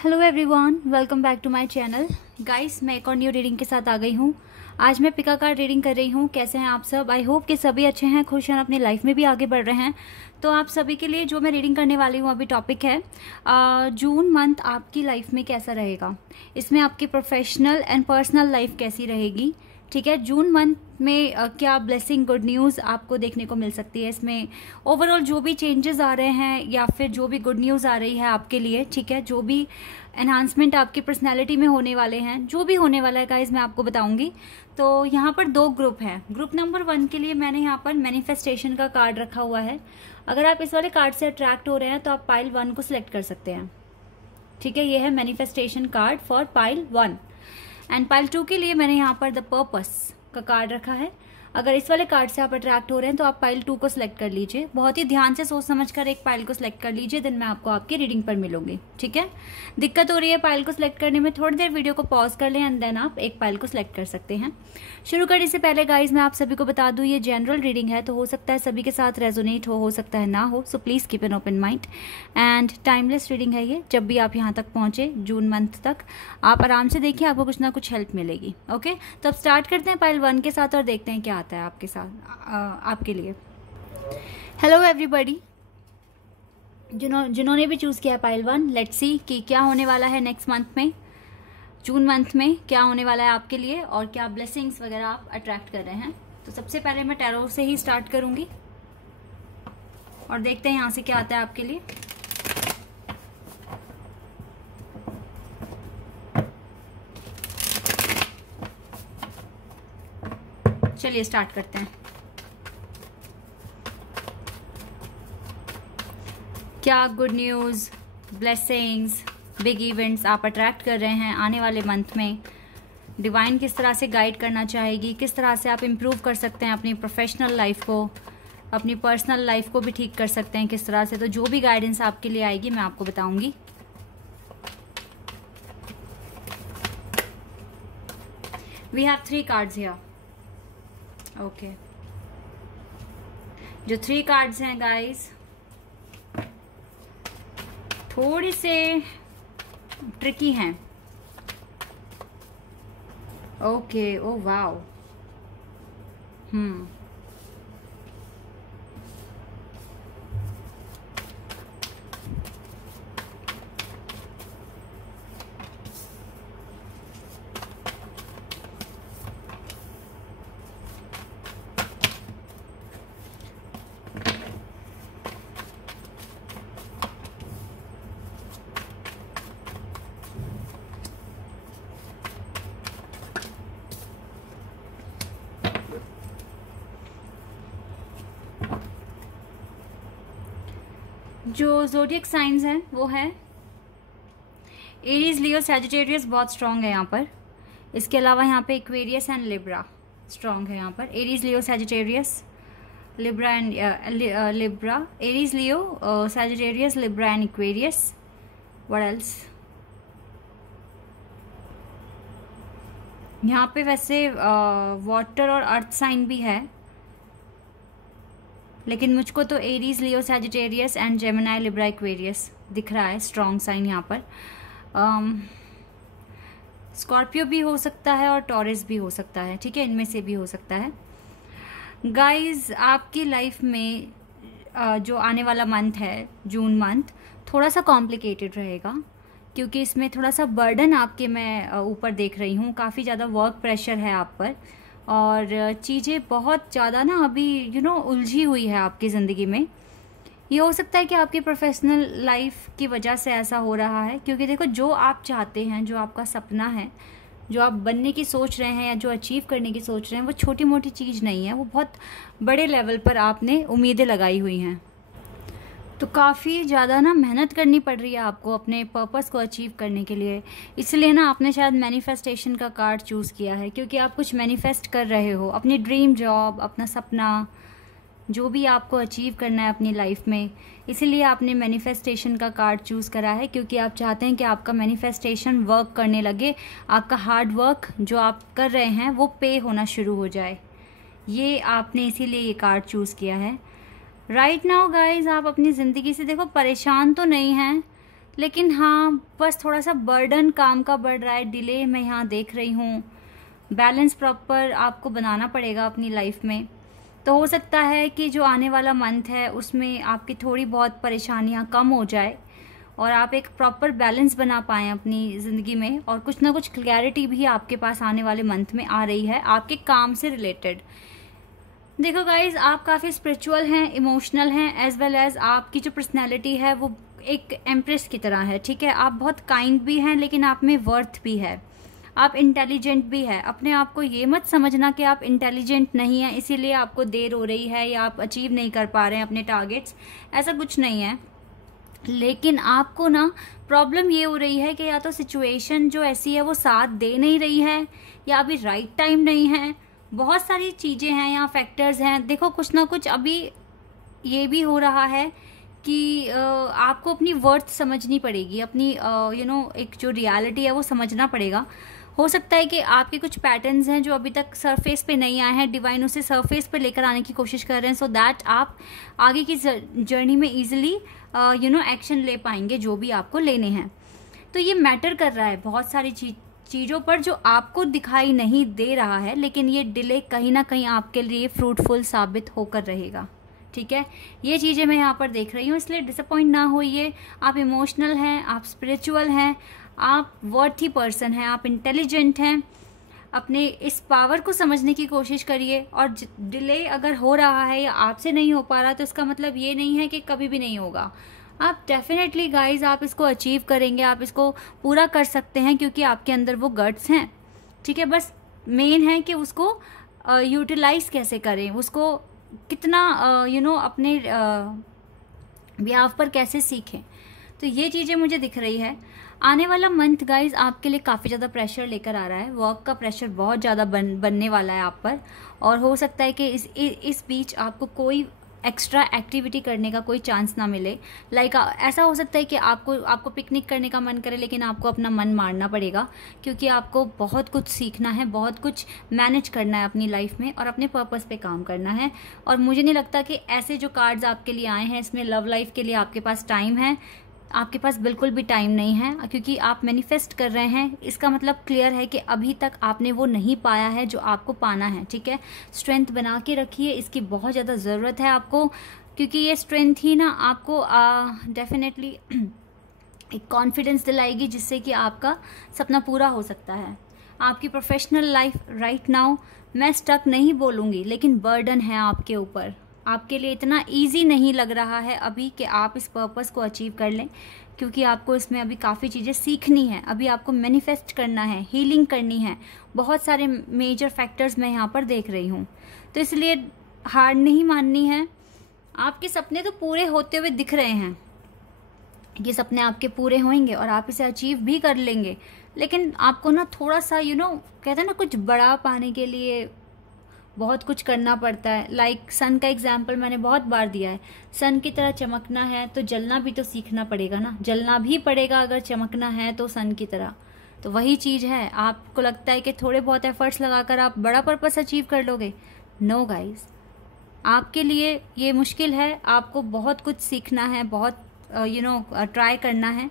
Hello everyone, welcome back to my channel. Guys, मैं एक और न्यू रीडिंग के साथ आ गई हूँ। आज मैं पिका कार्ड रीडिंग कर रही हूँ। कैसे हैं आप सब? आई होप कि सभी अच्छे हैं, खुश हैं, अपनी लाइफ में भी आगे बढ़ रहे हैं। तो आप सभी के लिए जो मैं रीडिंग करने वाली हूँ अभी टॉपिक है जून मंथ आपकी लाइफ में कैसा रहेगा। इसमें आपकी प्रोफेशनल एंड पर्सनल लाइफ कैसी रहेगी, ठीक है। जून मंथ में क्या ब्लेसिंग, गुड न्यूज़ आपको देखने को मिल सकती है। इसमें ओवरऑल जो भी चेंजेस आ रहे हैं या फिर जो भी गुड न्यूज़ आ रही है आपके लिए, ठीक है, जो भी एनहांसमेंट आपकी पर्सनैलिटी में होने वाले हैं, जो भी होने वाला है गाइस, मैं आपको बताऊंगी। तो यहाँ पर दो ग्रुप हैं। ग्रुप नंबर 1 के लिए मैंने यहाँ पर मैनिफेस्टेशन का कार्ड रखा हुआ है। अगर आप इस वाले कार्ड से अट्रैक्ट हो रहे हैं तो आप पाइल 1 को सिलेक्ट कर सकते हैं, ठीक है। ये है manifestation card for pile 1। And pile 2 के लिए मैंने यहाँ पर द पर्पस का कार्ड रखा है। अगर इस वाले कार्ड से आप अट्रैक्ट हो रहे हैं तो आप पाइल 2 को सिलेक्ट कर लीजिए। बहुत ही ध्यान से सोच समझकर एक पाइल को सिलेक्ट कर लीजिए, देन मैं आपको आपकी रीडिंग पर मिलूंगी, ठीक है। दिक्कत हो रही है पाइल को सिलेक्ट करने में, थोड़ी देर वीडियो को पॉज कर लें एंड देन आप एक पाइल को सिलेक्ट कर सकते हैं। शुरू करने से पहले गाइज मैं आप सभी को बता दूं, ये जनरल रीडिंग है, तो हो सकता है सभी के साथ रेजोनेट हो सकता है ना हो, so please keep an open mind. And timeless reading है ये। जब भी आप यहाँ तक पहुंचे जून मंथ तक, आप आराम से देखिए, आपको कुछ ना कुछ हेल्प मिलेगी। ओके, तो अब स्टार्ट करते हैं पाइल 1 के साथ और देखते हैं क्या आता है आपके साथ, आपके लिए। हेलो एवरीबॉडी, जिन्होंने भी चूज किया पाइल 1, लेट्स सी कि क्या होने वाला है नेक्स्ट मंथ में, जून मंथ में क्या होने वाला है आपके लिए और क्या ब्लेसिंग्स वगैरह आप अट्रैक्ट कर रहे हैं। तो सबसे पहले मैं टैरो से ही स्टार्ट करूंगी और देखते हैं यहां से क्या आता है आपके लिए। चलिए स्टार्ट करते हैं। क्या good news, blessings, big events आप अट्रैक्ट कर रहे हैं आने वाले मंथ में। डिवाइन किस तरह से गाइड करना चाहेगी, किस तरह से आप इम्प्रूव कर सकते हैं अपनी प्रोफेशनल लाइफ को, अपनी पर्सनल लाइफ को भी ठीक कर सकते हैं किस तरह से। तो जो भी गाइडेंस आपके लिए आएगी मैं आपको बताऊंगी। We have 3 cards here. Okay, जो 3 कार्ड्स हैं गाइस थोड़ी से ट्रिकी हैं। ओके, ओ वाओ, जो ज़ोडिएक साइंस हैं वो है एरीज, लियो, सैजिटेरियस बहुत स्ट्रांग है यहाँ पर। इसके अलावा यहाँ पे एक्वेरियस एंड लिब्रा स्ट्रांग है यहाँ पर। Aries, Leo, Sagittarius, Libra and Libra, Aries, Leo, Sagittarius, Libra and Aquarius. What else? यहाँ पे वैसे वाटर और अर्थ साइन भी है, लेकिन मुझको तो Aries, Leo, Sagittarius and Gemini, Libra, Aquarius दिख रहा है स्ट्रॉन्ग साइन यहाँ पर। स्कॉर्पियो भी हो सकता है और टॉरस भी हो सकता है, ठीक है, इनमें से भी हो सकता है। गाइज, आपकी लाइफ में जो आने वाला मंथ है जून मंथ, थोड़ा सा कॉम्प्लिकेटेड रहेगा क्योंकि इसमें थोड़ा सा बर्डन आपके मैं ऊपर देख रही हूँ। काफ़ी ज़्यादा वर्क प्रेशर है आप पर और चीज़ें बहुत ज़्यादा ना अभी उलझी हुई है आपकी ज़िंदगी में। ये हो सकता है कि आपकी प्रोफेशनल लाइफ की वजह से ऐसा हो रहा है क्योंकि देखो, जो आप चाहते हैं, जो आपका सपना है, जो आप बनने की सोच रहे हैं या जो अचीव करने की सोच रहे हैं, वो छोटी मोटी चीज़ नहीं है, वो बहुत बड़े लेवल पर आपने उम्मीदें लगाई हुई हैं। तो काफ़ी ज़्यादा ना मेहनत करनी पड़ रही है आपको अपने पर्पस को अचीव करने के लिए। इसलिए ना आपने शायद मैनिफेस्टेशन का कार्ड चूज़ किया है क्योंकि आप कुछ मैनिफेस्ट कर रहे हो, अपनी ड्रीम जॉब, अपना सपना, जो भी आपको अचीव करना है अपनी लाइफ में। इसीलिए आपने मैनिफेस्टेशन का कार्ड चूज़ करा है क्योंकि आप चाहते हैं कि आपका मैनिफेस्टेशन वर्क करने लगे, आपका हार्ड वर्क जो आप कर रहे हैं वो पे होना शुरू हो जाए। ये आपने इसीलिए ये कार्ड चूज़ किया है। राइट नाउ गाइज, आप अपनी ज़िंदगी से देखो परेशान तो नहीं हैं, लेकिन हाँ बस थोड़ा सा बर्डन काम का बढ़ रहा है, डिले मैं यहाँ देख रही हूँ। बैलेंस प्रॉपर आपको बनाना पड़ेगा अपनी लाइफ में। तो हो सकता है कि जो आने वाला मंथ है उसमें आपकी थोड़ी बहुत परेशानियाँ कम हो जाए और आप एक प्रॉपर बैलेंस बना पाएँ अपनी ज़िंदगी में, और कुछ ना कुछ क्लैरिटी भी आपके पास आने वाले मंथ में आ रही है आपके काम से रिलेटेड। देखो गाइज, आप काफ़ी स्पिरिचुअल हैं, इमोशनल हैं, एज वेल एज आपकी जो पर्सनैलिटी है वो एक एम्प्रेस की तरह है, ठीक है। आप बहुत काइंड भी हैं, लेकिन आप में वर्थ भी है। आप इंटेलिजेंट भी है। अपने आप को ये मत समझना कि आप इंटेलिजेंट नहीं हैं इसीलिए आपको देर हो रही है या आप अचीव नहीं कर पा रहे हैं अपने टारगेट्स, ऐसा कुछ नहीं है। लेकिन आपको ना प्रॉब्लम ये हो रही है कि या तो सिचुएशन जो ऐसी है वो साथ दे नहीं रही है, या अभी राइट टाइम नहीं है। बहुत सारी चीज़ें हैं यहाँ, फैक्टर्स हैं। देखो कुछ ना कुछ अभी ये भी हो रहा है कि आपको अपनी वर्थ समझनी पड़ेगी, अपनी एक जो रियलिटी है वो समझना पड़ेगा। हो सकता है कि आपके कुछ पैटर्न्स हैं जो अभी तक सरफेस पे नहीं आए हैं, डिवाइन उसे सरफेस पे लेकर आने की कोशिश कर रहे हैं, सो दैट आप आगे की जर्नी में इजीली एक्शन ले पाएंगे जो भी आपको लेने हैं। तो ये मैटर कर रहा है बहुत सारी चीज़ों पर जो आपको दिखाई नहीं दे रहा है, लेकिन ये डिले कहीं ना कहीं आपके लिए फ्रूटफुल साबित होकर रहेगा, ठीक है। ये चीज़ें मैं यहाँ पर देख रही हूँ, इसलिए डिसअपॉइंट ना होइए। आप इमोशनल हैं, आप स्पिरिचुअल हैं, आप वर्थी पर्सन हैं, आप इंटेलिजेंट हैं। अपने इस पावर को समझने की कोशिश करिए। और डिले अगर हो रहा है या आपसे नहीं हो पा रहा तो इसका मतलब ये नहीं है कि कभी भी नहीं होगा। आप डेफिनेटली गाइज आप इसको अचीव करेंगे, आप इसको पूरा कर सकते हैं, क्योंकि आपके अंदर वो गट्स हैं, ठीक है। बस मेन है कि उसको यूटिलाइज कैसे करें, उसको कितना अपने बिहाव पर कैसे सीखें। तो ये चीज़ें मुझे दिख रही है। आने वाला मंथ गाइज आपके लिए काफ़ी ज़्यादा प्रेशर लेकर आ रहा है। वर्क का प्रेशर बहुत ज़्यादा बनने वाला है आप पर, और हो सकता है कि इस बीच आपको कोई एक्स्ट्रा एक्टिविटी करने का कोई चांस ना मिले। लाइक ऐसा हो सकता है कि आपको पिकनिक करने का मन करे, लेकिन आपको अपना मन मारना पड़ेगा, क्योंकि आपको बहुत कुछ सीखना है, बहुत कुछ मैनेज करना है अपनी लाइफ में, और अपने पर्पस पे काम करना है। और मुझे नहीं लगता कि ऐसे जो कार्ड्स आपके लिए आए हैं इसमें लव लाइफ के लिए आपके पास टाइम है। आपके पास बिल्कुल भी टाइम नहीं है, क्योंकि आप मैनिफेस्ट कर रहे हैं। इसका मतलब क्लियर है कि अभी तक आपने वो नहीं पाया है जो आपको पाना है, ठीक है। स्ट्रेंथ बना के रखिए, इसकी बहुत ज़्यादा ज़रूरत है आपको, क्योंकि ये स्ट्रेंथ ही ना आपको डेफिनेटली एक कॉन्फिडेंस दिलाएगी, जिससे कि आपका सपना पूरा हो सकता है। आपकी प्रोफेशनल लाइफ राइट नाउ मैं स्टक नहीं बोलूँगी, लेकिन बर्डन है आपके ऊपर। आपके लिए इतना इजी नहीं लग रहा है अभी कि आप इस पर्पस को अचीव कर लें, क्योंकि आपको इसमें अभी काफ़ी चीज़ें सीखनी है। अभी आपको मैनिफेस्ट करना है, हीलिंग करनी है, बहुत सारे मेजर फैक्टर्स मैं यहाँ पर देख रही हूँ। तो इसलिए हार नहीं माननी है। आपके सपने तो पूरे होते हुए दिख रहे हैं, ये सपने आपके पूरे होंगे और आप इसे अचीव भी कर लेंगे। लेकिन आपको ना थोड़ा सा कहते हैं ना, कुछ बड़ा पाने के लिए बहुत कुछ करना पड़ता है। लाइक सन का एग्जाम्पल मैंने बहुत बार दिया है। सन की तरह चमकना है तो जलना भी तो सीखना पड़ेगा ना, जलना भी पड़ेगा अगर चमकना है तो सन की तरह। तो वही चीज़ है। आपको लगता है कि थोड़े बहुत एफर्ट्स लगाकर आप बड़ा पर्पस अचीव कर लोगे? नो गाइज, आपके लिए ये मुश्किल है। आपको बहुत कुछ सीखना है, बहुत ट्राई करना है।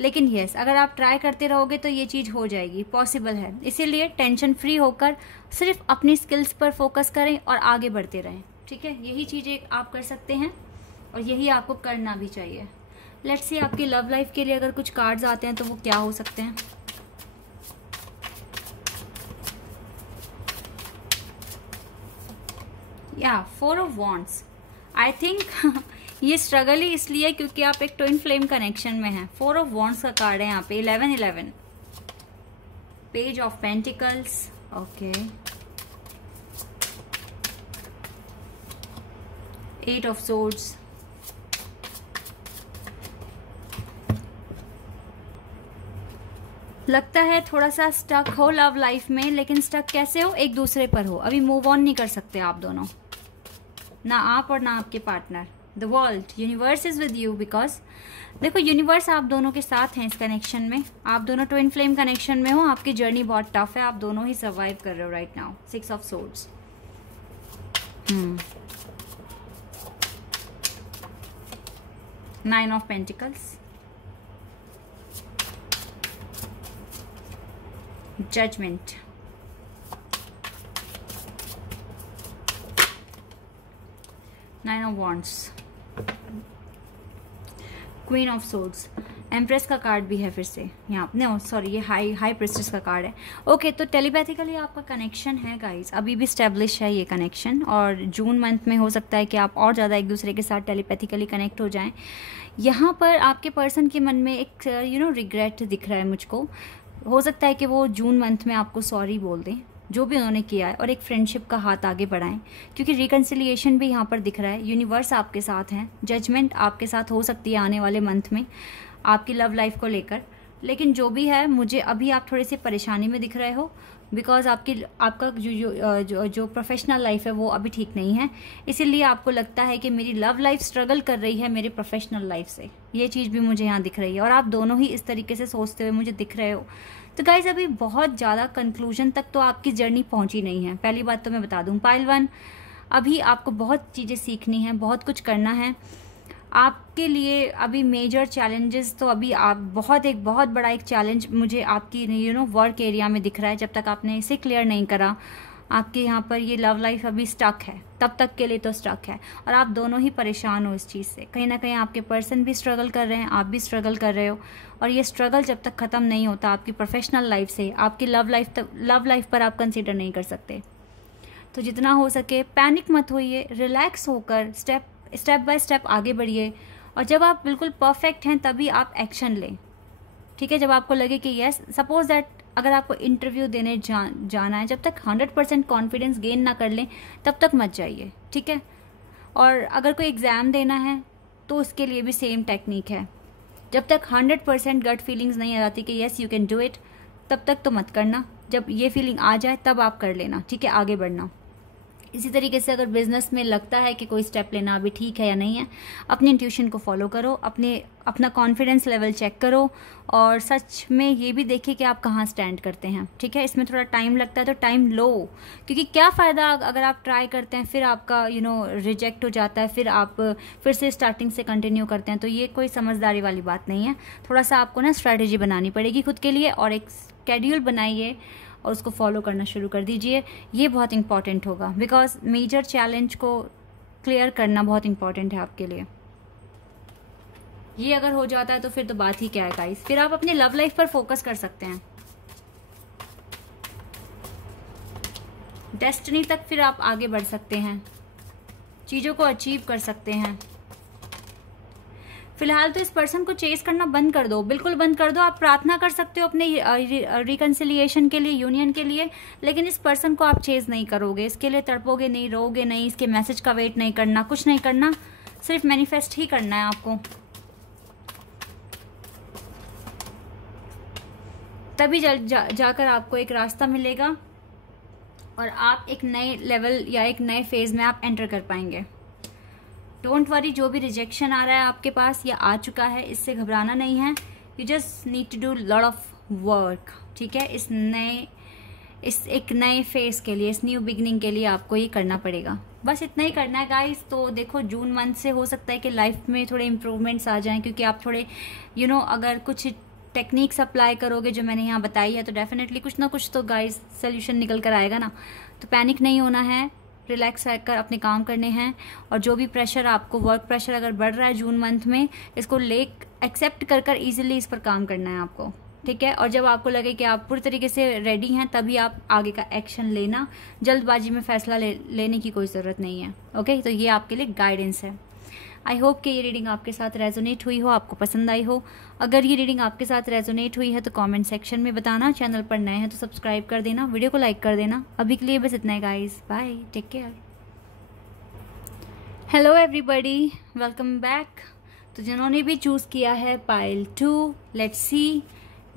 लेकिन यस, अगर आप ट्राई करते रहोगे तो ये चीज़ हो जाएगी, पॉसिबल है। इसीलिए टेंशन फ्री होकर सिर्फ अपनी स्किल्स पर फोकस करें और आगे बढ़ते रहें, ठीक है। यही चीज़ें आप कर सकते हैं और यही आपको करना भी चाहिए। लेट्स सी आपकी लव लाइफ के लिए अगर कुछ कार्ड्स आते हैं तो वो क्या हो सकते हैं। या 4 ऑफ वॉन्ड्स, आई थिंक ये स्ट्रगल ही इसलिए क्योंकि आप एक ट्विन फ्लेम कनेक्शन में हैं। 4 ऑफ वॉन्ड्स का कार्ड है यहाँ पे। 11 page of pentacles, okay, 8 of swords, लगता है थोड़ा सा स्टक हो लव लाइफ में। लेकिन स्टक कैसे हो? एक दूसरे पर हो, अभी मूव ऑन नहीं कर सकते आप दोनों, ना आप और ना आपके partner. The world, universe is with you, because देखो यूनिवर्स आप दोनों के साथ हैं इस कनेक्शन में। आप दोनों ट्विन फ्लेम कनेक्शन में हो, आपकी जर्नी बहुत टफ है, आप दोनों ही सर्वाइव कर रहे हो right now. 6 of swords, 9 of pentacles, judgement, nine of wands, queen of swords, empress का कार्ड भी है फिर से यहाँ अपने, सॉरी ये हाई प्रिस्टेस का कार्ड है। ओके, तो टेलीपैथिकली आपका कनेक्शन है गाइस, अभी भी स्टेब्लिश है ये कनेक्शन, और जून मंथ में हो सकता है कि आप और ज़्यादा एक दूसरे के साथ टेलीपैथिकली कनेक्ट हो जाएं। यहाँ पर आपके पर्सन के मन में एक रिग्रेट दिख रहा है मुझको। हो सकता है कि वो जून मंथ में आपको सॉरी बोल दें जो भी उन्होंने किया है, और एक फ्रेंडशिप का हाथ आगे बढ़ाएं, क्योंकि रिकन्सिलिएशन भी यहाँ पर दिख रहा है। यूनिवर्स आपके साथ हैं, जजमेंट आपके साथ हो सकती है आने वाले मंथ में आपकी लव लाइफ को लेकर। लेकिन जो भी है, मुझे अभी आप थोड़े से परेशानी में दिख रहे हो, बिकॉज आपका जो प्रोफेशनल लाइफ है वो अभी ठीक नहीं है। इसीलिए आपको लगता है कि मेरी लव लाइफ स्ट्रगल कर रही है मेरी प्रोफेशनल लाइफ से, ये चीज़ भी मुझे यहाँ दिख रही है, और आप दोनों ही इस तरीके से सोचते हुए मुझे दिख रहे हो। तो गाइज अभी बहुत ज़्यादा कंक्लूजन तक तो आपकी जर्नी पहुँची नहीं है, पहली बात तो मैं बता दूँ। पाइल 1, अभी आपको बहुत चीज़ें सीखनी है, बहुत कुछ करना है आपके लिए। अभी मेजर चैलेंजेस तो अभी आप बहुत बड़ा एक चैलेंज मुझे आपकी वर्क एरिया में दिख रहा है। जब तक आपने इसे क्लियर नहीं करा, आपके यहाँ पर ये लव लाइफ अभी स्टक है, तब तक के लिए तो स्टक है, और आप दोनों ही परेशान हो इस चीज़ से। कहीं ना कहीं आपके पर्सन भी स्ट्रगल कर रहे हैं, आप भी स्ट्रगल कर रहे हो, और ये स्ट्रगल जब तक ख़त्म नहीं होता आपकी प्रोफेशनल लाइफ से, आपकी लव लाइफ पर आप कंसिडर नहीं कर सकते। तो जितना हो सके पैनिक मत होइए, रिलैक्स होकर स्टेप बाय स्टेप आगे बढ़िए, और जब आप बिल्कुल परफेक्ट हैं तभी आप एक्शन लें, ठीक है। जब आपको लगे कि यस, सपोज दैट अगर आपको इंटरव्यू देने जाना है, जब तक 100% कॉन्फिडेंस गेन ना कर लें तब तक मत जाइए, ठीक है। और अगर कोई एग्ज़ाम देना है तो उसके लिए भी सेम टेक्निक है। जब तक 100% गट फीलिंग्स नहीं आ जाती कि yes you can do it, तब तक तो मत करना। जब ये फीलिंग आ जाए तब आप कर लेना, ठीक है, आगे बढ़ना। इसी तरीके से अगर बिजनेस में लगता है कि कोई स्टेप लेना अभी ठीक है या नहीं है, अपनी इंट्यूशन को फॉलो करो, अपना कॉन्फिडेंस लेवल चेक करो, और सच में ये भी देखिए कि आप कहाँ स्टैंड करते हैं, ठीक है। इसमें थोड़ा टाइम लगता है तो टाइम लो, क्योंकि क्या फ़ायदा अगर आप ट्राई करते हैं फिर आपका रिजेक्ट हो जाता है, फिर आप फिर से स्टार्टिंग से कंटिन्यू करते हैं, तो ये कोई समझदारी वाली बात नहीं है। थोड़ा सा आपको ना स्ट्रैटेजी बनानी पड़ेगी खुद के लिए, और एक शेड्यूल बनाइए और उसको फॉलो करना शुरू कर दीजिए। ये बहुत इंपॉर्टेंट होगा, बिकॉज मेजर चैलेंज को क्लियर करना बहुत इंपॉर्टेंट है आपके लिए। ये अगर हो जाता है तो फिर तो बात ही क्या है गाइस, फिर आप अपनी लव लाइफ पर फोकस कर सकते हैं, डेस्टिनी तक फिर आप आगे बढ़ सकते हैं, चीज़ों को अचीव कर सकते हैं। फिलहाल तो इस पर्सन को चेस करना बंद कर दो, बिल्कुल बंद कर दो। आप प्रार्थना कर सकते हो अपने रिकन्सिलिएशन के लिए, यूनियन के लिए, लेकिन इस पर्सन को आप चेस नहीं करोगे, इसके लिए तड़पोगे नहीं, रोगे नहीं, इसके मैसेज का वेट नहीं करना, कुछ नहीं करना, सिर्फ मैनिफेस्ट ही करना है आपको। तभी जाकर आपको एक रास्ता मिलेगा और आप एक नए लेवल या एक नए फेज में आप एंटर कर पाएंगे। डोंट वरी, जो भी रिजेक्शन आ रहा है आपके पास या आ चुका है, इससे घबराना नहीं है। You just need to do lot of work, ठीक है। इस एक नए फेज के लिए, इस न्यू बिगनिंग के लिए आपको ये करना पड़ेगा, बस इतना ही करना है गाइस। तो देखो, जून मंथ से हो सकता है कि लाइफ में थोड़े इम्प्रूवमेंट्स आ जाएं, क्योंकि आप थोड़े अगर कुछ टेक्निक्स अप्लाई करोगे जो मैंने यहाँ बताई है, तो डेफिनेटली कुछ ना कुछ तो गाइस सोल्यूशन निकल कर आएगा ना। तो पैनिक नहीं होना है, रिलैक्स रहकर अपने काम करने हैं, और जो भी प्रेशर आपको, वर्क प्रेशर अगर बढ़ रहा है जून मंथ में, इसको एक्सेप्ट कर इजीली इस पर काम करना है आपको, ठीक है। और जब आपको लगे कि आप पूरी तरीके से रेडी हैं, तभी आप आगे का एक्शन लेना। जल्दबाजी में फैसला लेने की कोई ज़रूरत नहीं है, ओके। तो ये आपके लिए गाइडेंस है। आई होप कि ये रीडिंग आपके साथ रेजोनेट हुई हो, आपको पसंद आई हो। अगर ये रीडिंग आपके साथ रेजोनेट हुई है तो कमेंट सेक्शन में बताना। चैनल पर नए हैं तो सब्सक्राइब कर देना, वीडियो को लाइक कर देना। अभी के लिए बस इतना है guys, bye, take care. Hello everybody, welcome back. तो जिन्होंने भी चूज़ किया है pile 2, let's see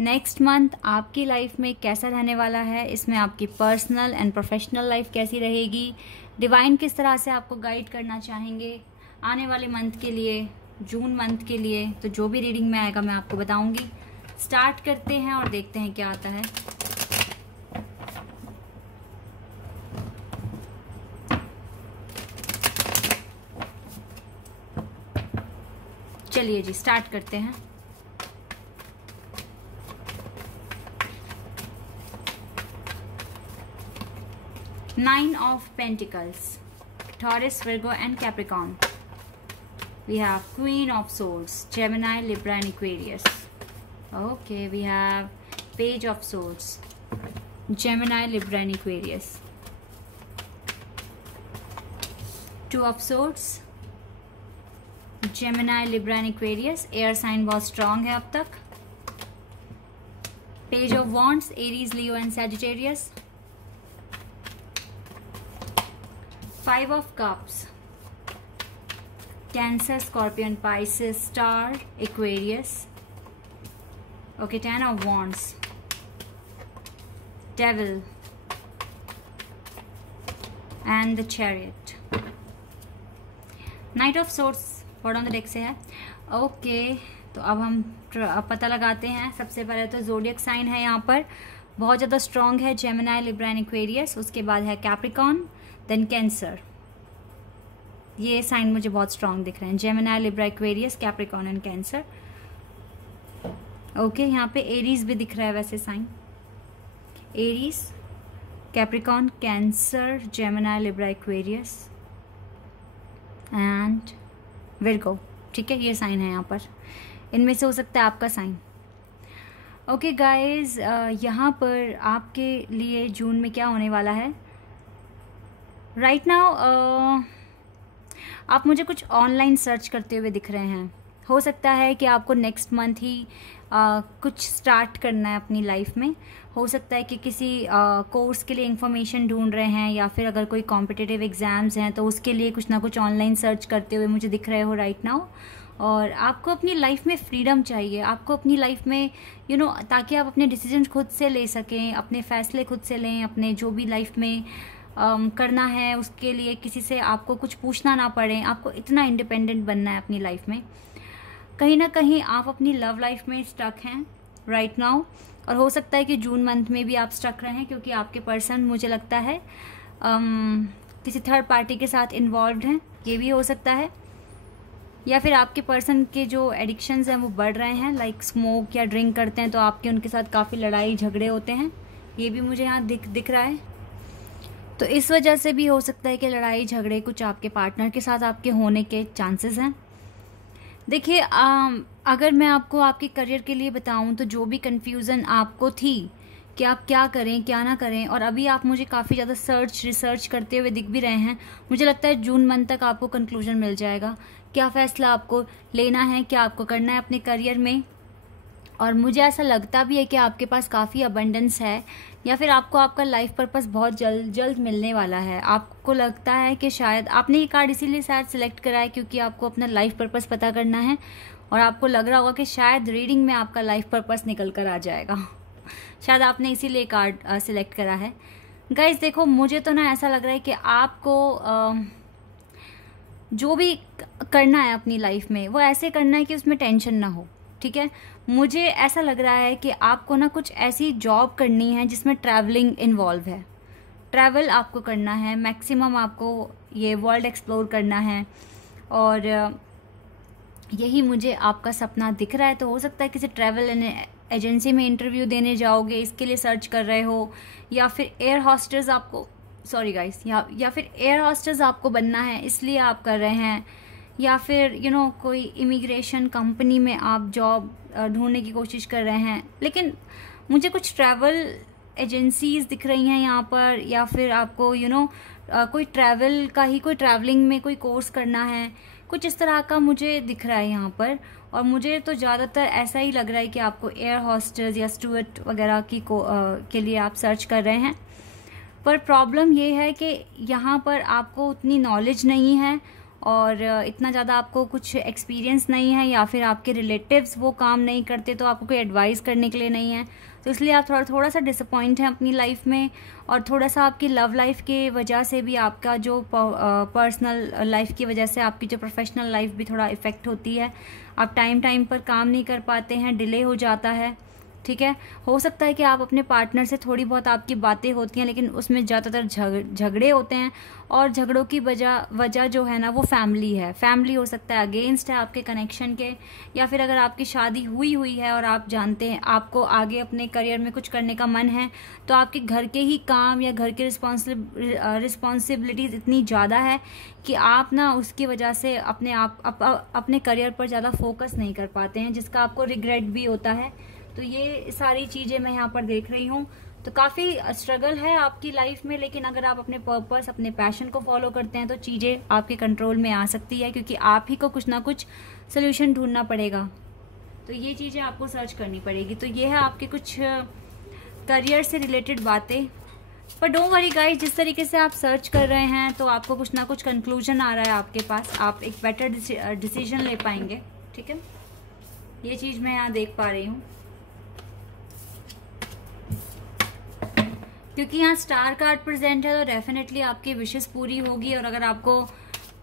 next month आपकी लाइफ में कैसा रहने वाला है। इसमें आपकी पर्सनल एंड प्रोफेशनल लाइफ कैसी रहेगी, डिवाइन किस तरह से आपको गाइड करना चाहेंगे आने वाले मंथ के लिए, जून मंथ के लिए। तो जो भी रीडिंग में आएगा मैं आपको बताऊंगी। स्टार्ट करते हैं और देखते हैं क्या आता है। चलिए जी, स्टार्ट करते हैं। 9 of Pentacles, Taurus, Virgo and Capricorn. We have Queen of Swords, Gemini, Libra and Aquarius. Okay, we have Page of Swords, Gemini, Libra and Aquarius. 2 of Swords, Gemini, Libra and Aquarius. Air sign बहुत strong है अब तक. Page of Wands, Aries, Leo and Sagittarius. 5 of Cups, Cancer, Scorpion, Pisces, Star, Aquarius. Okay, 10 of Wands, Devil and the Chariot. Knight of Swords bottom of the deck से है. Okay, तो अब हम पता लगाते हैं. सबसे पहले तो ज़ोडिएक साइन है यहाँ पर, बहुत ज़्यादा स्ट्रॉन्ग है, जेमिनाई, लिब्रा एंड एक्वेरियस. उसके बाद है कैप्रिकॉर्न, देन कैंसर. ये साइन मुझे बहुत स्ट्रॉन्ग दिख रहे हैं, Gemini, Libra, Aquarius, Capricorn and Cancer. Okay, यहाँ पे एरीज भी दिख रहा है वैसे sign. Aries, Capricorn, Cancer, Gemini, Libra, Aquarius and Virgo. ठीक है, ये साइन है यहाँ पर. इनमें से हो सकता है आपका साइन. ओके गाइज, यहाँ पर आपके लिए जून में क्या होने वाला है. राइट नाउ आप मुझे कुछ ऑनलाइन सर्च करते हुए दिख रहे हैं. हो सकता है कि आपको नेक्स्ट मंथ ही कुछ स्टार्ट करना है अपनी लाइफ में. हो सकता है कि किसी कोर्स के लिए इंफॉर्मेशन ढूंढ रहे हैं, या फिर अगर कोई कॉम्पिटिटिव एग्ज़ाम्स हैं तो उसके लिए कुछ ना कुछ ऑनलाइन सर्च करते हुए मुझे दिख रहे हो राइट नाउ. और आपको अपनी लाइफ में फ्रीडम चाहिए. आपको अपनी लाइफ में ताकि आप अपने डिसीजन खुद से ले सकें, अपने फैसले खुद से लें, अपने जो भी लाइफ में करना है उसके लिए किसी से आपको कुछ पूछना ना पड़े. आपको इतना इंडिपेंडेंट बनना है अपनी लाइफ में. कहीं ना कहीं आप अपनी लव लाइफ में स्टक हैं राइट नाउ, और हो सकता है कि जून मंथ में भी आप स्टक रहे हैं, क्योंकि आपके पर्सन मुझे लगता है किसी थर्ड पार्टी के साथ इन्वॉल्व हैं. ये भी हो सकता है. या फिर आपके पर्सन के जो एडिक्शंस हैं वो बढ़ रहे हैं, लाइक स्मोक या ड्रिंक करते हैं, तो आपके उनके साथ काफ़ी लड़ाई झगड़े होते हैं. ये भी मुझे यहाँ दिख रहा है. तो इस वजह से भी हो सकता है कि लड़ाई झगड़े कुछ आपके पार्टनर के साथ आपके होने के चांसेस हैं. देखिए, अगर मैं आपको आपके करियर के लिए बताऊं तो जो भी कन्फ्यूज़न आपको थी कि आप क्या करें क्या ना करें, और अभी आप मुझे काफ़ी ज़्यादा रिसर्च करते हुए दिख भी रहे हैं, मुझे लगता है जून मंथ तक आपको कंक्लूजन मिल जाएगा. क्या फ़ैसला आपको लेना है, क्या आपको करना है अपने करियर में. और मुझे ऐसा लगता भी है कि आपके पास काफ़ी अबंडेंस है, या फिर आपको आपका लाइफ पर्पस बहुत जल्द मिलने वाला है. आपको लगता है कि शायद आपने ये कार्ड इसीलिए शायद सिलेक्ट करा है क्योंकि आपको अपना लाइफ पर्पस पता करना है, और आपको लग रहा होगा कि शायद रीडिंग में आपका लाइफ पर्पस निकल कर आ जाएगा. शायद आपने इसीलिए कार्ड सिलेक्ट करा है. गाइज देखो, मुझे तो ना ऐसा लग रहा है कि आपको जो भी करना है अपनी लाइफ में वो ऐसे करना है कि उसमें टेंशन ना हो. ठीक है, मुझे ऐसा लग रहा है कि आपको ना कुछ ऐसी जॉब करनी है जिसमें ट्रैवलिंग इन्वॉल्व है. ट्रैवल आपको करना है, मैक्सिमम आपको ये वर्ल्ड एक्सप्लोर करना है, और यही मुझे आपका सपना दिख रहा है. तो हो सकता है किसी ट्रैवल एजेंसी में इंटरव्यू देने जाओगे, इसके लिए सर्च कर रहे हो, या फिर एयर हॉस्टेस आपको या फिर एयर हॉस्टेस आपको बनना है इसलिए आप कर रहे हैं, या फिर कोई इमिग्रेशन कंपनी में आप जॉब ढूंढने की कोशिश कर रहे हैं. लेकिन मुझे कुछ ट्रैवल एजेंसीज दिख रही हैं यहाँ पर, या फिर आपको कोई ट्रैवल का ही कोई ट्रैवलिंग में कोई कोर्स करना है, कुछ इस तरह का मुझे दिख रहा है यहाँ पर. और मुझे तो ज़्यादातर ऐसा ही लग रहा है कि आपको एयर हॉस्टेस या स्टूवर्ड वगैरह के लिए आप सर्च कर रहे हैं. पर प्रॉब्लम ये है कि यहाँ पर आपको उतनी नॉलेज नहीं है, और इतना ज़्यादा आपको कुछ एक्सपीरियंस नहीं है, या फिर आपके रिलेटिव्स वो काम नहीं करते तो आपको कोई एडवाइस करने के लिए नहीं है. तो इसलिए आप थोड़ा सा डिसअपॉइंट हैं अपनी लाइफ में, और थोड़ा सा आपकी लव लाइफ की वजह से भी, आपका जो पर्सनल लाइफ की वजह से आपकी जो प्रोफेशनल लाइफ भी थोड़ा इफ़ेक्ट होती है. आप टाइम पर काम नहीं कर पाते हैं, डिले हो जाता है. ठीक है। हो सकता है कि आप अपने पार्टनर से थोड़ी बहुत आपकी बातें होती हैं, लेकिन उसमें ज़्यादातर झगड़े होते हैं, और झगड़ों की वजह जो है ना वो फैमिली है। फैमिली हो सकता है अगेंस्ट है आपके कनेक्शन के, या फिर अगर आपकी शादी हुई है और आप जानते हैं आपको आगे अपने करियर में कुछ करने का मन है, तो आपके घर के ही काम या घर के रिस्पॉन्सिबिलिटीज़ इतनी ज़्यादा है कि आप ना उसकी वजह से अपने करियर पर ज़्यादा फोकस नहीं कर पाते हैं, जिसका आपको रिग्रेट भी होता है। तो ये सारी चीज़ें मैं यहाँ पर देख रही हूँ। तो काफ़ी स्ट्रगल है आपकी लाइफ में, लेकिन अगर आप अपने पर्पस, अपने पैशन को फॉलो करते हैं तो चीज़ें आपके कंट्रोल में आ सकती है, क्योंकि आप ही को कुछ ना कुछ सोल्यूशन ढूंढना पड़ेगा। तो ये चीज़ें आपको सर्च करनी पड़ेगी। तो ये है आपके कुछ करियर से रिलेटेड बातें। पर डोंट वरी गाइस, जिस तरीके से आप सर्च कर रहे हैं तो आपको कुछ ना कुछ कंक्लूजन आ रहा है आपके पास, आप एक बेटर डिसीजन ले पाएंगे, ठीक है। ये चीज़ मैं यहाँ देख पा रही हूँ, क्योंकि यहाँ स्टार कार्ड प्रेजेंट है, तो डेफिनेटली आपकी विशेस पूरी होगी। और अगर आपको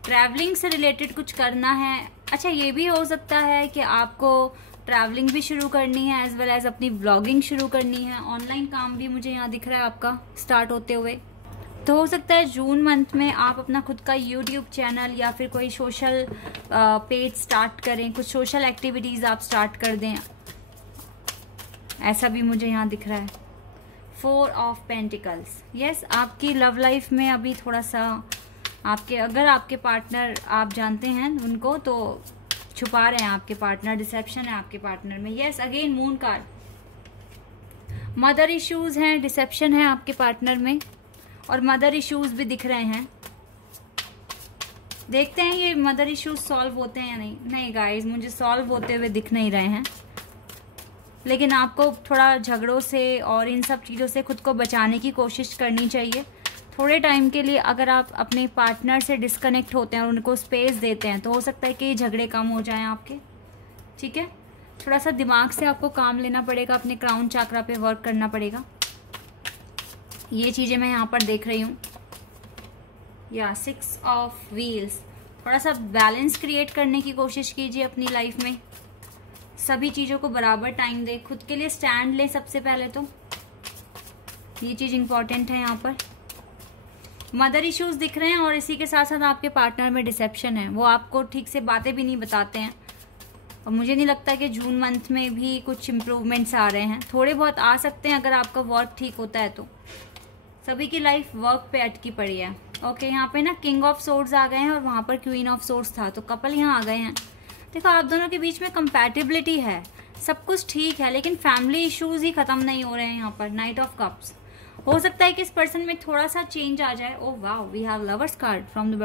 ट्रैवलिंग से रिलेटेड कुछ करना है, अच्छा ये भी हो सकता है कि आपको ट्रैवलिंग भी शुरू करनी है, एज वेल एज अपनी व्लॉगिंग शुरू करनी है। ऑनलाइन काम भी मुझे यहाँ दिख रहा है आपका स्टार्ट होते हुए। तो हो सकता है जून मंथ में आप अपना खुद का यूट्यूब चैनल या फिर कोई सोशल पेज स्टार्ट करें, कुछ सोशल एक्टिविटीज़ आप स्टार्ट कर दें, ऐसा भी मुझे यहाँ दिख रहा है। 4 ऑफ पेंटिकल्स, यस, आपकी लव लाइफ में अभी थोड़ा सा अगर आपके पार्टनर आप जानते हैं उनको, तो छुपा रहे हैं आपके पार्टनर, डिसेप्शन है आपके पार्टनर में। Yes, again moon card, mother issues हैं, डिसेप्शन है आपके पार्टनर में, और मदर इश्यूज भी दिख रहे हैं। देखते हैं ये मदर इश्यूज सॉल्व होते हैं या नहीं। नहीं गाइस, मुझे सॉल्व होते हुए दिख नहीं रहे हैं, लेकिन आपको थोड़ा झगड़ों से और इन सब चीज़ों से खुद को बचाने की कोशिश करनी चाहिए। थोड़े टाइम के लिए अगर आप अपने पार्टनर से डिस्कनेक्ट होते हैं और उनको स्पेस देते हैं, तो हो सकता है कि ये झगड़े कम हो जाएं आपके, ठीक है। थोड़ा सा दिमाग से आपको काम लेना पड़ेगा, अपने क्राउन चक्रा पे वर्क करना पड़ेगा। ये चीज़ें मैं यहाँ पर देख रही हूँ। या 6 ऑफ व्हील्स, थोड़ा सा बैलेंस क्रिएट करने की कोशिश कीजिए अपनी लाइफ में। सभी चीज़ों को बराबर टाइम दें, खुद के लिए स्टैंड लें सबसे पहले, तो ये चीज़ इंपॉर्टेंट है यहाँ पर। मदर इश्यूज दिख रहे हैं, और इसी के साथ साथ आपके पार्टनर में डिसेप्शन है, वो आपको ठीक से बातें भी नहीं बताते हैं। और मुझे नहीं लगता कि जून मंथ में भी कुछ इम्प्रूवमेंट्स आ रहे हैं, थोड़े बहुत आ सकते हैं अगर आपका वर्क ठीक होता है तो। सभी की लाइफ वर्क पे अटकी पड़ी है। ओके, यहाँ पे ना किंग ऑफ सोर्ड्स आ गए हैं और वहाँ पर क्वीन ऑफ सोर्ड्स था, तो कपल यहाँ आ गए हैं। देखो, आप दोनों के बीच में कंपैटिबिलिटी है, सब कुछ ठीक है, लेकिन फैमिली इश्यूज ही खत्म नहीं हो रहे हैं यहाँ पर। नाइट ऑफ कप्स, हो सकता है कि इस पर्सन में थोड़ा सा चेंज आ जाए। ओह वाह, we have lovers card from the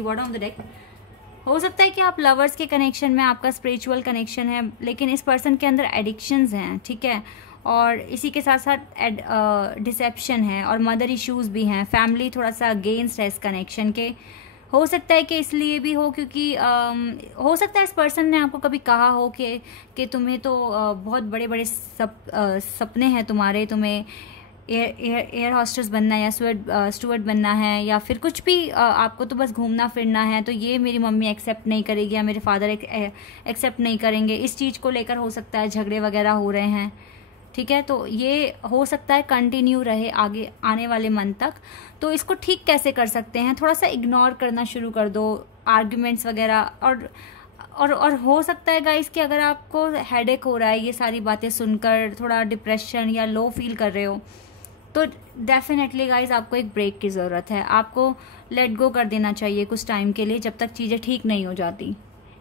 bottom of the deck. हो सकता है कि आप लवर्स के कनेक्शन में, आपका स्पिरिचुअल कनेक्शन है, लेकिन इस पर्सन के अंदर एडिक्शंस हैं, ठीक है, और इसी के साथ साथ डिसेप्शन है और मदर इश्यूज भी हैं। फैमिली थोड़ा सा अगेंस्ट है इस कनेक्शन के। हो सकता है कि इसलिए भी हो क्योंकि हो सकता है इस पर्सन ने आपको कभी कहा हो कि तुम्हें तो बहुत बड़े बड़े सपने हैं तुम्हारे, तुम्हें एयर हॉस्टेस बनना है या स्टूवर्ड बनना है, या फिर कुछ भी, आपको तो बस घूमना फिरना है, तो ये मेरी मम्मी एक्सेप्ट नहीं करेगी या मेरे फादर एक्सेप्ट नहीं करेंगे। इस चीज़ को लेकर हो सकता है झगड़े वगैरह हो रहे हैं, ठीक है। तो ये हो सकता है कंटिन्यू रहे आगे आने वाले मंथ तक। तो इसको ठीक कैसे कर सकते हैं? थोड़ा सा इग्नोर करना शुरू कर दो आर्ग्यूमेंट्स वगैरह। और हो सकता है गाइस कि अगर आपको हेडेक हो रहा है ये सारी बातें सुनकर, थोड़ा डिप्रेशन या लो फील कर रहे हो, तो डेफिनेटली गाइस आपको एक ब्रेक की ज़रूरत है। आपको लेट गो कर देना चाहिए कुछ टाइम के लिए, जब तक चीज़ें ठीक नहीं हो जाती।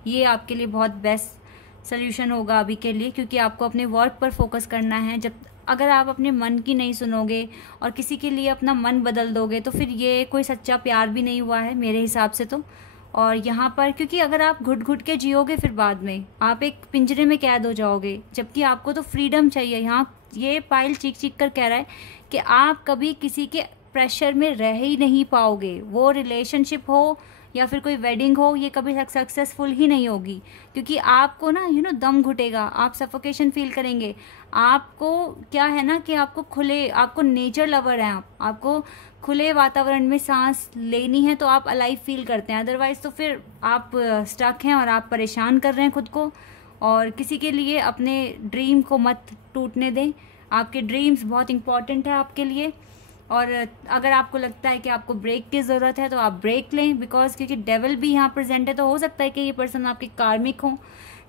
ये आपके लिए बहुत बेस्ट सोल्यूशन होगा अभी के लिए, क्योंकि आपको अपने वर्क पर फोकस करना है। अगर आप अपने मन की नहीं सुनोगे और किसी के लिए अपना मन बदल दोगे, तो फिर ये कोई सच्चा प्यार भी नहीं हुआ है मेरे हिसाब से तो। और यहाँ पर क्योंकि अगर आप घुट घुट के जियोगे, फिर बाद में आप एक पिंजरे में कैद हो जाओगे, जबकि आपको तो फ्रीडम चाहिए। यहाँ ये पाइल चीख चीख कर कह रहा है कि आप कभी किसी के प्रेशर में रह ही नहीं पाओगे। वो रिलेशनशिप हो या फिर कोई वेडिंग हो, ये कभी सक्सेसफुल ही नहीं होगी, क्योंकि आपको ना दम घुटेगा, आप सफोकेशन फील करेंगे। आपको क्या है ना कि आपको नेचर लवर है, आपको खुले वातावरण में सांस लेनी है, तो आप अलाइव फील करते हैं। अदरवाइज तो फिर आप स्टक हैं और आप परेशान कर रहे हैं खुद को, और किसी के लिए अपने ड्रीम को मत टूटने दें। आपके ड्रीम्स बहुत इंपॉर्टेंट है आपके लिए, और अगर आपको लगता है कि आपको ब्रेक की ज़रूरत है तो आप ब्रेक लें, बिकॉज क्योंकि डेविल भी यहाँ प्रेजेंट है, तो हो सकता है कि ये पर्सन आपके कार्मिक हो।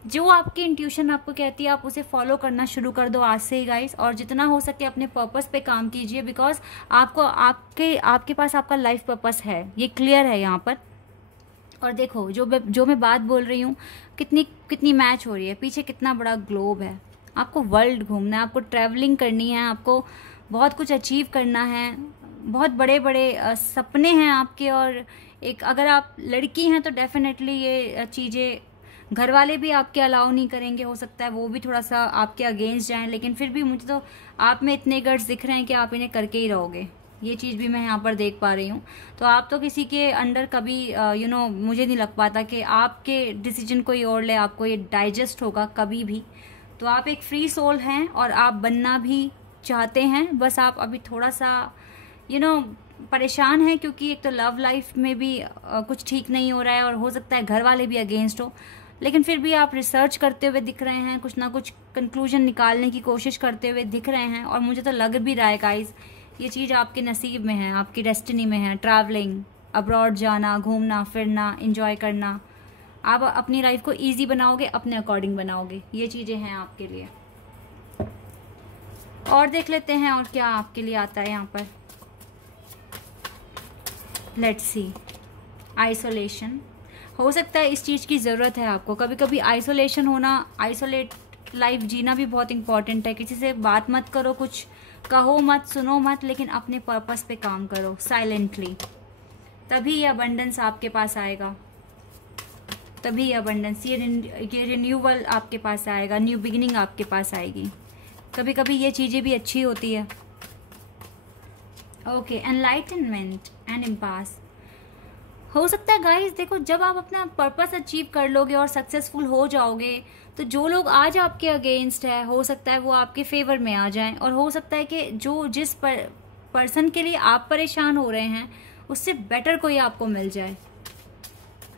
जो आपकी इंट्यूशन आपको कहती है आप उसे फॉलो करना शुरू कर दो आज से ही गाइस, और जितना हो सके अपने पर्पस पे काम कीजिए, बिकॉज आपको आपके पास आपका लाइफ पर्पस है, ये क्लियर है यहाँ पर। और देखो जो मैं बात बोल रही हूँ कितनी मैच हो रही है, पीछे कितना बड़ा ग्लोब है। आपको वर्ल्ड घूमना है, आपको ट्रैवलिंग करनी है, आपको बहुत कुछ अचीव करना है, बहुत बड़े बड़े सपने हैं आपके। और एक अगर आप लड़की हैं तो डेफिनेटली ये चीज़ें घर वाले भी आपके अलाउ नहीं करेंगे, हो सकता है वो भी थोड़ा सा आपके अगेंस्ट जाएं, लेकिन फिर भी मुझे तो आप में इतने गट्स दिख रहे हैं कि आप इन्हें करके ही रहोगे। ये चीज़ भी मैं यहाँ पर देख पा रही हूँ। तो आप तो किसी के अंडर कभी मुझे नहीं लग पाता कि आपके डिसीजन कोई और ले, आपको ये डाइजेस्ट होगा कभी भी। तो आप एक फ्री सोल हैं और आप बनना भी चाहते हैं, बस आप अभी थोड़ा सा परेशान हैं, क्योंकि एक तो लव लाइफ में भी कुछ ठीक नहीं हो रहा है, और हो सकता है घर वाले भी अगेंस्ट हो, लेकिन फिर भी आप रिसर्च करते हुए दिख रहे हैं, कुछ ना कुछ कंक्लूजन निकालने की कोशिश करते हुए दिख रहे हैं। और मुझे तो लग भी रहा है गाइस, ये चीज़ आपके नसीब में है, आपकी डेस्टिनी में है। ट्रैवलिंग, अब्रॉड जाना, घूमना फिरना, एंजॉय करना, आप अपनी लाइफ को ईजी बनाओगे, अपने अकॉर्डिंग बनाओगे, ये चीज़ें हैं आपके लिए। और देख लेते हैं और क्या आपके लिए आता है यहाँ पर। Let's see. आइसोलेशन, हो सकता है इस चीज़ की ज़रूरत है आपको। कभी कभी आइसोलेशन होना, आइसोलेट लाइफ जीना भी बहुत इंपॉर्टेंट है। किसी से बात मत करो, कुछ कहो मत, सुनो मत, लेकिन अपने पर्पस पे काम करो साइलेंटली, तभी ये अबंडेंस आपके पास आएगा, तभी ये अबंडेंस, ये रिन्यूअल आपके पास आएगा, न्यू बिगिनिंग आपके पास आएगी। कभी कभी ये चीज़ें भी अच्छी होती है। ओके, एनलाइटनमेंट एंड इम्पास, हो सकता है गाइस देखो, जब आप अपना पर्पस अचीव कर लोगे और सक्सेसफुल हो जाओगे, तो जो लोग आज आपके अगेंस्ट है, हो सकता है वो आपके फेवर में आ जाएं, और हो सकता है कि जिस पर्सन के लिए आप परेशान हो रहे हैं उससे बेटर कोई आपको मिल जाए।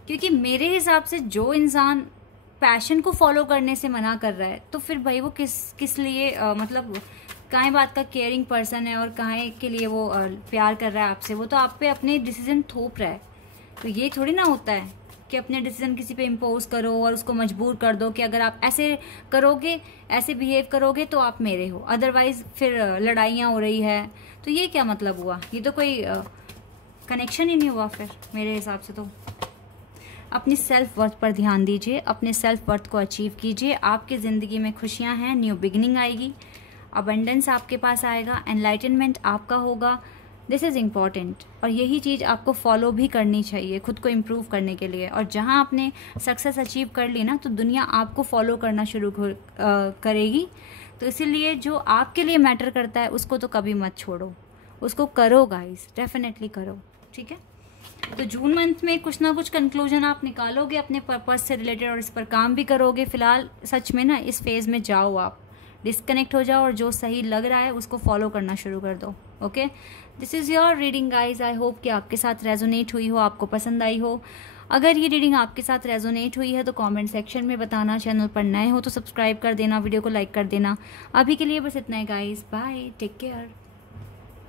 क्योंकि मेरे हिसाब से जो इंसान पैशन को फॉलो करने से मना कर रहा है, तो फिर भाई वो किस लिए मतलब काहे बात का केयरिंग पर्सन है, और काहे के लिए वो प्यार कर रहा है आपसे। वो तो आप पे अपने डिसीजन थोप रहा है। तो ये थोड़ी ना होता है कि अपने डिसीजन किसी पे इम्पोज करो और उसको मजबूर कर दो कि अगर आप ऐसे करोगे, ऐसे बिहेव करोगे तो आप मेरे हो, अदरवाइज फिर लड़ाइयाँ हो रही है। तो ये क्या मतलब हुआ, ये तो कोई कनेक्शन ही नहीं हुआ फिर मेरे हिसाब से। तो अपनी सेल्फ वर्थ पर ध्यान दीजिए, अपने सेल्फ वर्थ को अचीव कीजिए। आपकी ज़िंदगी में खुशियाँ हैं, न्यू बिगिनिंग आएगी, अबंडेंस आपके पास आएगा, एनलाइटनमेंट आपका होगा। दिस इज़ इम्पॉर्टेंट, और यही चीज़ आपको फॉलो भी करनी चाहिए खुद को इम्प्रूव करने के लिए। और जहाँ आपने सक्सेस अचीव कर ली ना, तो दुनिया आपको फॉलो करना शुरू करेगी। तो इसीलिए जो आपके लिए मैटर करता है उसको तो कभी मत छोड़ो, उसको करो गाइस, डेफिनेटली करो, ठीक है। तो जून मंथ में कुछ ना कुछ कंक्लूजन आप निकालोगे अपने पर्पस से रिलेटेड, और इस पर काम भी करोगे। फिलहाल सच में ना इस फेज़ में जाओ, आप डिस्कनेक्ट हो जाओ और जो सही लग रहा है उसको फॉलो करना शुरू कर दो। Okay, this is your reading guys. I hope कि आपके साथ रेजोनेट हुई हो, आपको पसंद आई हो। अगर ये रीडिंग आपके साथ रेजोनेट हुई है तो कमेंट सेक्शन में बताना। चैनल पर नए हो तो सब्सक्राइब कर देना, वीडियो को लाइक कर देना। अभी के लिए बस इतना ही गाइज, बाय, टेक केयर।